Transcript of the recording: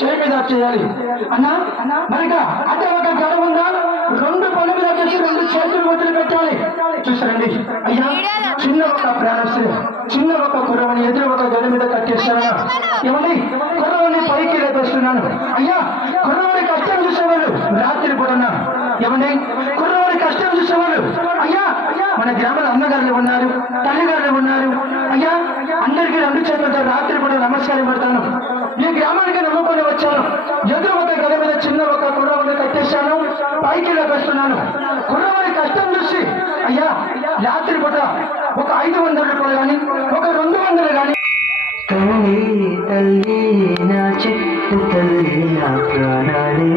చేయి మీద చేయాలి. అన్నా మరిగా అంటే ఒక గడ ఉందా? రెండు పనులు మీద రెండు చేతులు వదిలి పెట్టాలి చూసారండి. అయ్యా చిన్న ఒక ప్రాణశ్రీ చిన్న ఒక కుర్రవని ఎదురు ఒక గడ మీద కట్టేశాను ఏమండి? కుర్రవని పైకి లేపేస్తున్నాను. అయ్యా కుర్రవని కష్టం చూసేవాళ్ళు రాత్రి పూటన ఏమండి? కుర్రవారి కష్టం చూసేవాళ్ళు. అయ్యా మన గ్రామంలో అమ్మగారులు ఉన్నారు తల్లిగారులు ఉన్నారు. అయ్యా అందరికీ రెండు చేతులతో రాత్రి పూట నమస్కారం పెడతాను. ఈ గ్రామానికి నమ్ముకొని వచ్చాను. ఎదురు ఒక గల మీద చిన్న ఒక కుర్రవారిని కట్టేశాను. పైకి వస్తున్నాను కుర్రవారి కష్టం చూసి అయ్యా రాత్రి పూట ఒక ఐదు వందల రూపాయలు కానీ ఒక రెండు వందలు కానీ తల్లి తల్లి నా చెట్టు తల్లి నా ప్రాణాలే